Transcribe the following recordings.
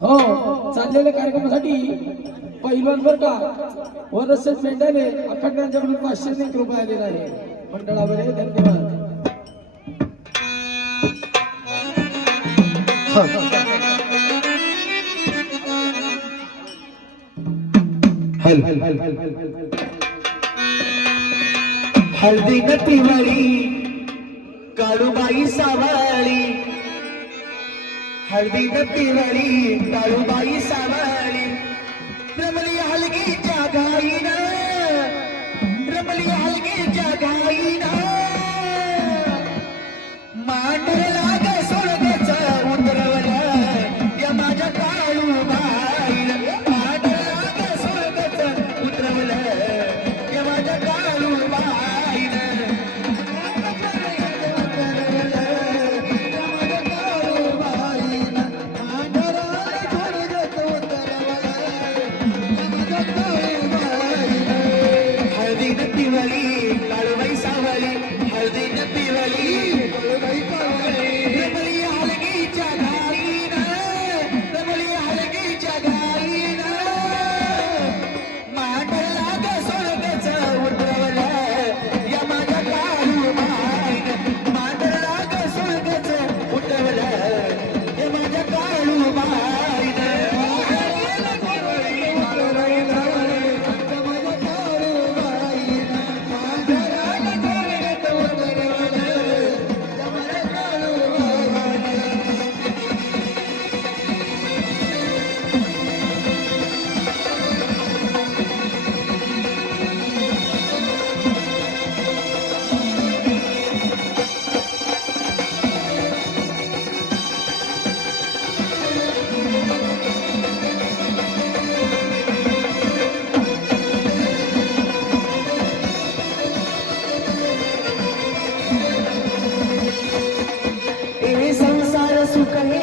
हो चाललेल्या कार्यक्रमासाठी पहिलवान बर का वरसेस मेंढ्याने अखंडांच्याकडून पाचशे एक रुपये आलेला आहे. मंडळावर धन्यवाद. हळदी न पिवळी काळूबाई सावळी. हळदी न पिवळी काळूबाई सावळी. चुका है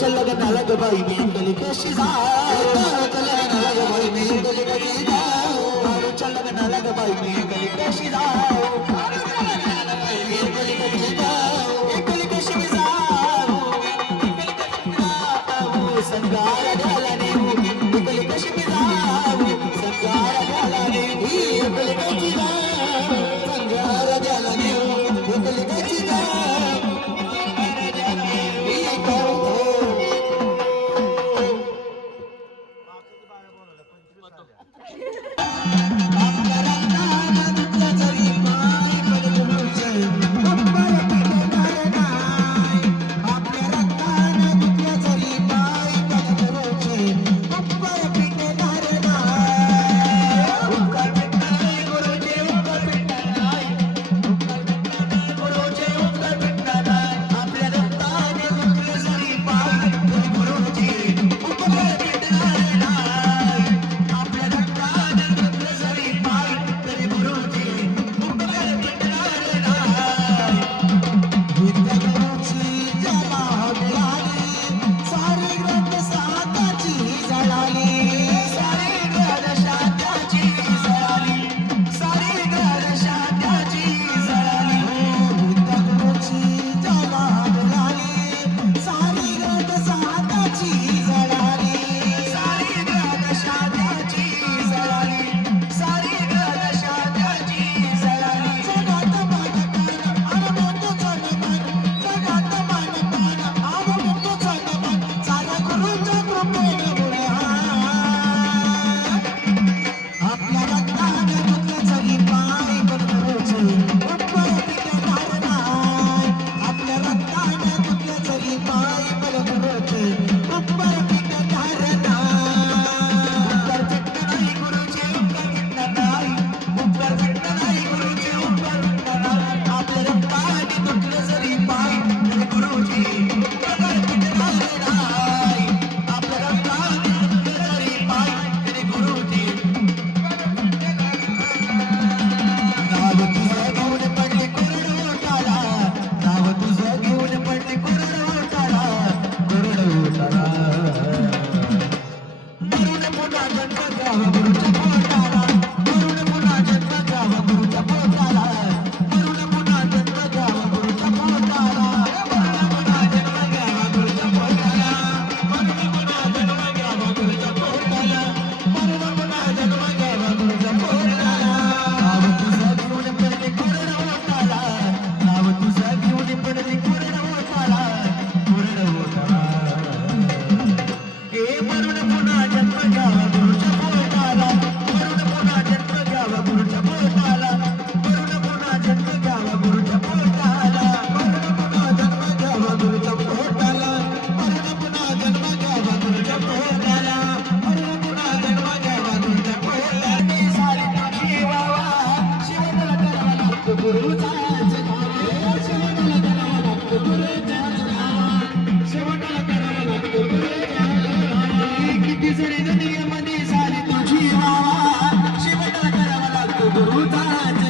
चल लगा लग भाई मेंगल के शिजार करावा लागतो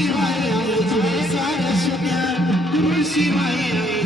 शिवाय आहे जीवन शिवाय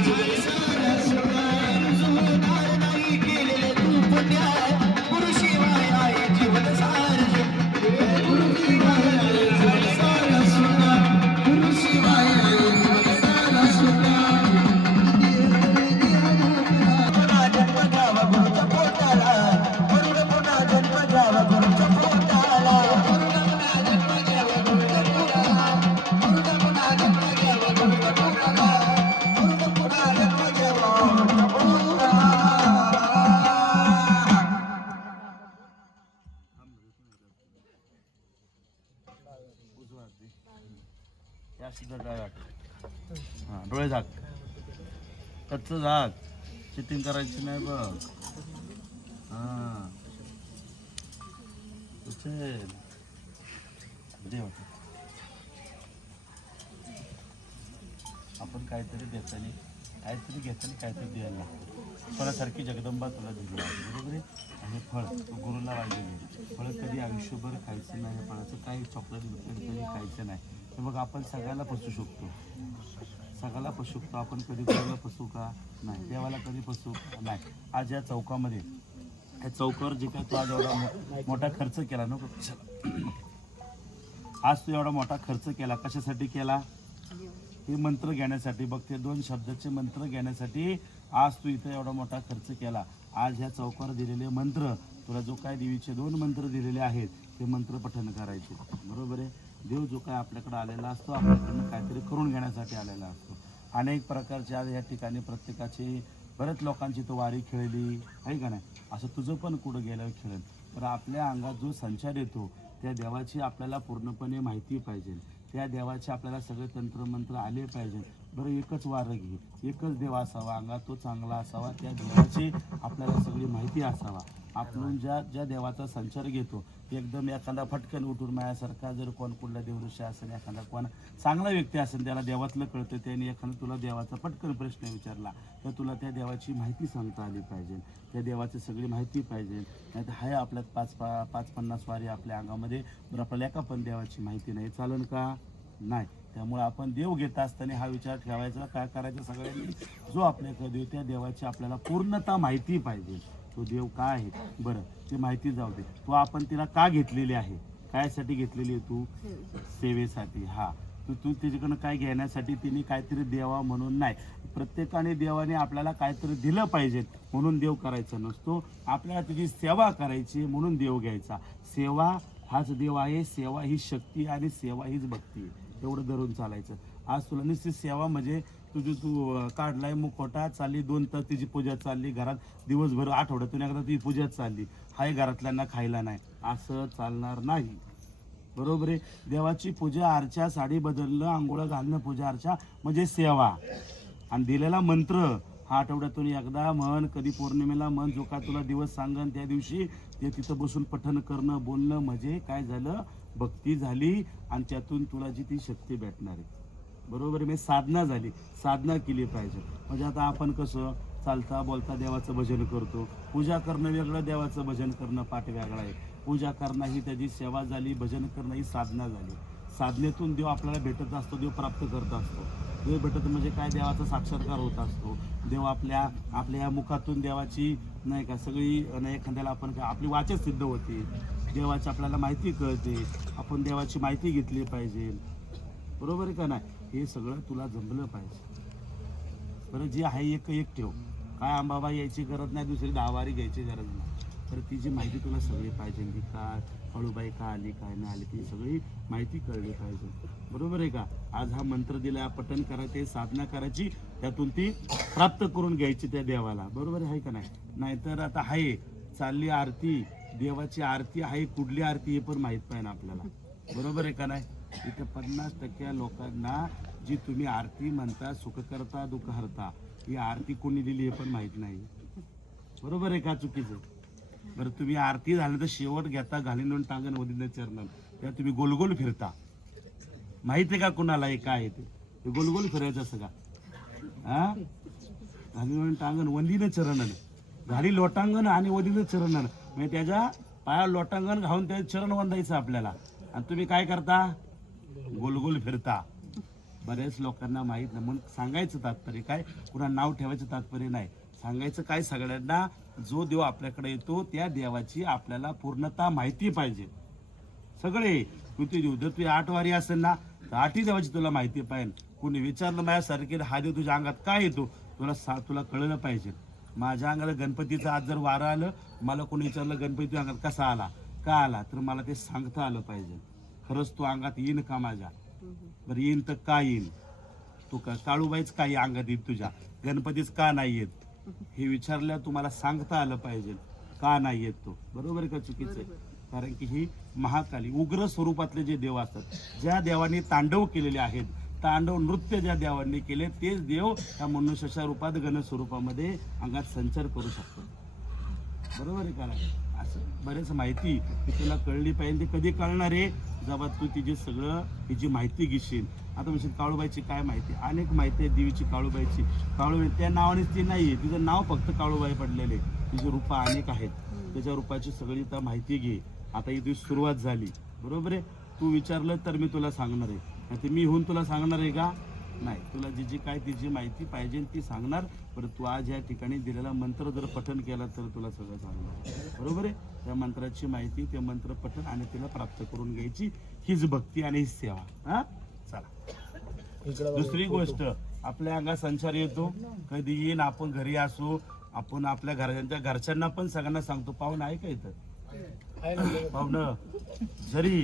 सुद्धा हां डोळे झाक. कच्च झाक. चिटिंग करायची नाही बघ. हां. उचल दे आपण काहीतरी देताना काहीतरी घेताना काहीतरी द्यायला लागतं. फळासारखी जगदंबा तुला दिली बरोबर? आहे आणि फळ तू गुरुला वाढलेली फळं कधी आयुष्यभर खायचं नाही फळाचं काही चॉकलेट बिकलेट कधी खायचं नाही. तर बघ आपण सगळ्याला फसू शकतो. सगळ्याला फसू शकतो. आपण कधी गुरुला फसू का? नाही. देवाला कधी फसू? नाही. आज या चौकामध्ये या चौकावर जे काय तू आज एवढा मोठा खर्च केला नको. आज तू एवढा मोठा खर्च केला कशासाठी केला? हे मंत्र घेण्यासाठी. बघ ते दोन शब्दाचे मंत्र घेण्यासाठी आज तू इथं एवढा मोठा खर्च केला. आज ह्या चौकावर दिलेले मंत्र तुला जो काय देवीचे दोन मंत्र दिलेले आहेत ते मंत्र पठन करायचे. बरोबर आहे? देव जो काय आपल्याकडे आलेला असतो आपल्याकडनं काहीतरी करून घेण्यासाठी आलेला असतो. अनेक प्रकारचे आज या ठिकाणी प्रत्येकाची बऱ्याच लोकांची तो वारी खेळली आहे का नाही? असं तुझं पण कुठं गेलं खेळेल तर आपल्या अंगात जो संचार येतो त्या देवाची आपल्याला पूर्णपणे माहिती पाहिजे. त्या देवाचे आपल्याला सगळे तंत्रमंत्र आले पाहिजे. बरं एकच वारं घे. एकच देव असावा अंगात तो चांगला असावा त्या देवाची आपल्याला सगळी माहिती असावा. आपण ज्या ज्या देवाचा संचार घेतो एकदम एखादा फटकन उठून माझ्यासारखा जर कोण कुठला देवऋषी असेल एखादा कोण चांगला व्यक्ती असेल त्याला देवातलं कळतं त्याने एखादा तुला देवाचा पटकन प्रश्न विचारला तर तुला त्या देवाची माहिती सांगता आली पाहिजे. त्या देवाची सगळी माहिती पाहिजे. नाही तर हाय आपल्यात पाच पा पाच पन्नास वारी आपल्या अंगामध्ये तर आपल्याला एका पण देवाची माहिती नाही. चालेल का? नाही. त्यामुळे आपण देव घेत असताना हा विचार ठेवायचा काय करायचं सगळ्यांनी? जो आपल्याकडे देव त्या देवाची आपल्याला पूर्णता माहिती पाहिजे. तो देव काय आहे? बरं ते माहिती जाऊ दे. तो आपण तिला का घेतलेली आहे? कायसाठी घेतलेली आहे तू? सेवेसाठी. हा. तू तू तिच्याकडनं काय घेण्यासाठी तिने काहीतरी देवा म्हणून नाही. प्रत्येकाने देवाने आपल्याला काहीतरी दिलं पाहिजे म्हणून देव करायचा नसतो. आपल्याला तिची सेवा करायची म्हणून देव घ्यायचा. सेवा हाच देव आहे. सेवा ही शक्ती आणि सेवा हीच भक्ती आहे. एवढं धरून चालायचं. आज तुला नुसती सेवा म्हणजे तुझी तू काढलाय मुखोटा चालली दोन तास तिची पूजा चालली घरात. दिवसभर आठवड्यातून एकदा तुझी पूजा चालली. हाय घरातल्यांना खायला नाही. असं चालणार नाही. बरोबर आहे? देवाची पूजा अर्चा साडी बदलणं आंघोळ घालणं पूजा अर्चा म्हणजे सेवा. आणि दिलेला मंत्र हा आठवड्यातून एकदा म्हण कधी पौर्णिमेला म्हण जो का तुला दिवस सांगन त्या दिवशी ते तिथं बसून पठण करणं बोलणं म्हणजे काय झालं? भक्ती झाली आणि त्यातून तुला जी ती शक्ती भेटणार आहे. बरोबर मी म्हणजे साधना झाली. साधना केली पाहिजे. म्हणजे आता आपण कसं चालता बोलता देवाचं भजन करतो. पूजा करणं वेगळं देवाचं भजन करणं पाठ वेगळं आहे. पूजा करणं ही त्याची सेवा झाली भजन करणं ही साधना झाली. साधनेतून देव आपल्याला भेटत असतो देव प्राप्त करत असतो. देव भेटत म्हणजे काय? देवाचा साक्षात्कार होत असतो. देव आपल्या आपल्या या मुखातून देवाची नाही का सगळी नाही एखाद्याला आपण काय आपली वाचच सिद्ध होते. देवाची आपल्याला माहिती कळते. आपण देवाची माहिती घेतली पाहिजे. बरोबर आहे का नाही? हे सगळं तुला जमलं पाहिजे. बरं जी आहे एक एक ठेव. काय आंबाबा यायची गरज नाही दुसरी दहावारी घ्यायची गरज नाही. तर ती जी माहिती तुला सगळी पाहिजे की काय हळूबाई का आली काय नाही आली ती सगळी माहिती कळली पाहिजे. बरोबर आहे का? आज हा मंत्र दिला पठण करायचे साधना करायची त्यातून ती प्राप्त करून घ्यायची त्या देवाला. बरोबर आहे का नाही? नाहीतर आता आहे चालली आरती देवाची आरती आहे कुठली आरती हे पण माहीत पाहिजे आपल्याला. बरोबर आहे का नाही? इथे पन्नास टक्के लोकांना जी तुम्ही आरती म्हणता सुख करता दुःख हरता ही आरती कोणी दिली हे पण माहीत नाही. बरोबर आहे का चुकीचं? बरं तुम्ही आरती झाली तर शेवट घेता घालीन टांगण वदिन चरणन त्या तुम्ही गोलगोल फिरता. माहीत आहे का कुणाला हे काय आहे ते? गोलगोल फिरायचं असं का? हा? घालीन टांगण वंदीनं चरणन घाली लोटांगण आणि वदीन चरणन म्हणजे त्याच्या पाया लोटांगण घालून त्याचं चरण वंदायचं आपल्याला. आणि तुम्ही काय करता? गोलगोल फिरता. बऱ्याच लोकांना माहीत नाही. म्हणून सांगायचं तात्पर्य काय? कुणा नाव ठेवायचं तात्पर्य नाही. सांगायचं काय? सगळ्यांना जो देव आपल्याकडे येतो त्या देवाची आपल्याला पूर्णता माहिती पाहिजे. सगळे तू तुझी देऊ तुझी आठ वारी असेल ना तर आठही देवाची तुला माहिती पाहिजे. कोणी विचारलं माझ्यासारखे हा देव तुझ्या अंगात काय येतो? तुला सा तुला कळलं पाहिजे. माझ्या अंगाला गणपतीचं आज जर वारं आलं मला कोणी विचारलं गणपती तुझ्या अंगात कसा आला? का आला? तर मला ते सांगता आलं पाहिजे. खरंच तो अंगात येईन का माझ्या? बरं येईन तर का येईन? तू का काळूबाईच का या अंगात येईल तुझ्या? गणपतीच का नाही येत? हे विचारल्या तुम्हाला सांगता आलं पाहिजे. का नाही येत तो? बरोबर का चुकीचं आहे? कारण की ही महाकाली उग्र स्वरूपातले जे देव असतात ज्या देवांनी तांडव केलेले आहेत तांडव नृत्य ज्या देवांनी केले तेच देव त्या मनुष्याच्या रूपात गण स्वरूपामध्ये अंगात संचार करू शकतो. बरोबर आहे का? असं बरेच माहिती ती तुला कळली पाहिजे. ती कधी कळणार आहे? जेव्हा तू तिची सगळं तिची माहिती घेशील. आता म्हणशील काळूबाईची काय माहिती? अनेक माहिती आहे देवीची काळूबाईची. काळूबाई त्या नावानेच ती नाही आहे तिचं नाव फक्त काळूबाई पडलेले. तिची रूपं अनेक आहेत. त्याच्या रूपाची सगळी आता माहिती घे. आता इथे सुरुवात झाली. बरोबर आहे? तू विचारलं तर मी तुला सांगणार आहे. तर मी होऊन तुला सांगणार आहे का? नाही. तुला जी जी काय तिची माहिती पाहिजे ती सांगणार. बरं तू आज या ठिकाणी दिलेला मंत्र जर पठन केला तर तुला सगळं सांगणार. बरोबर आहे? त्या मंत्राची माहिती ते मंत्र पठन आणि तिला प्राप्त करून घ्यायची हीच भक्ती आणि हीच सेवा. हा? चला. दुसरी गोष्ट आपल्या अंगात संचार येतो. कधी येईन आपण घरी असू आपण आपल्या घरच्यांच्या घरच्यांना पण सगळ्यांना सांगतो पाहुणं आहे का इथं? पाहुणं जरी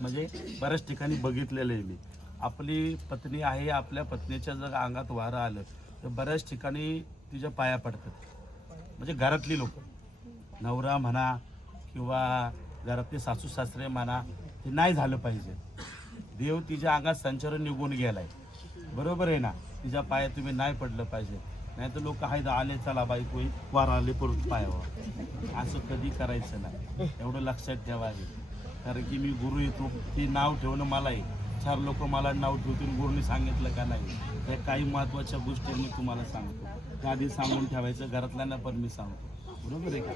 म्हणजे बऱ्याच ठिकाणी बघितलेलं आहे मी. आपली पत्नी आहे आपल्या पत्नीच्या जर अंगात वारं आलं तर बऱ्याच ठिकाणी तिच्या पाया पडतात. म्हणजे घरातली लोक. नवरा म्हणा किंवा घरातले सासू सासरे म्हणा ते नाही झालं पाहिजे. देव तिच्या अंगात संचार निघून गेलाय. बरोबर आहे ना? तिच्या पाया तुम्ही नाही पडलं पाहिजे. नाही तर लोक आहेत आले चला बाईक होईल वार आले परत पायावर. असं कधी करायचं नाही. एवढं लक्षात ठेवावे कारण की मी गुरु येतो ते नाव ठेवणं मला आहे चार लोक मला नाव ठेवतील गुरुने सांगितलं का नाही? त्या काही महत्त्वाच्या गोष्टी मी तुम्हाला सांगतो. त्या आधी सांगून ठेवायचं घरातल्यांना पण मी सांगतो. बरोबर आहे का?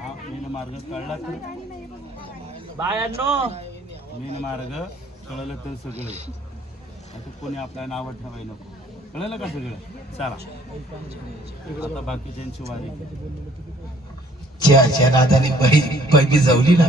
हां. मेन मार्ग कळला तर? मेन मार्ग कळलं तर सगळं. आता कोणी आपल्या नावं ठेवाय नको. कळलं का सगळं? चला. आता बाकीच्यांची वारी. ज्याच्या नादाने बाई बाई बी जवली ना.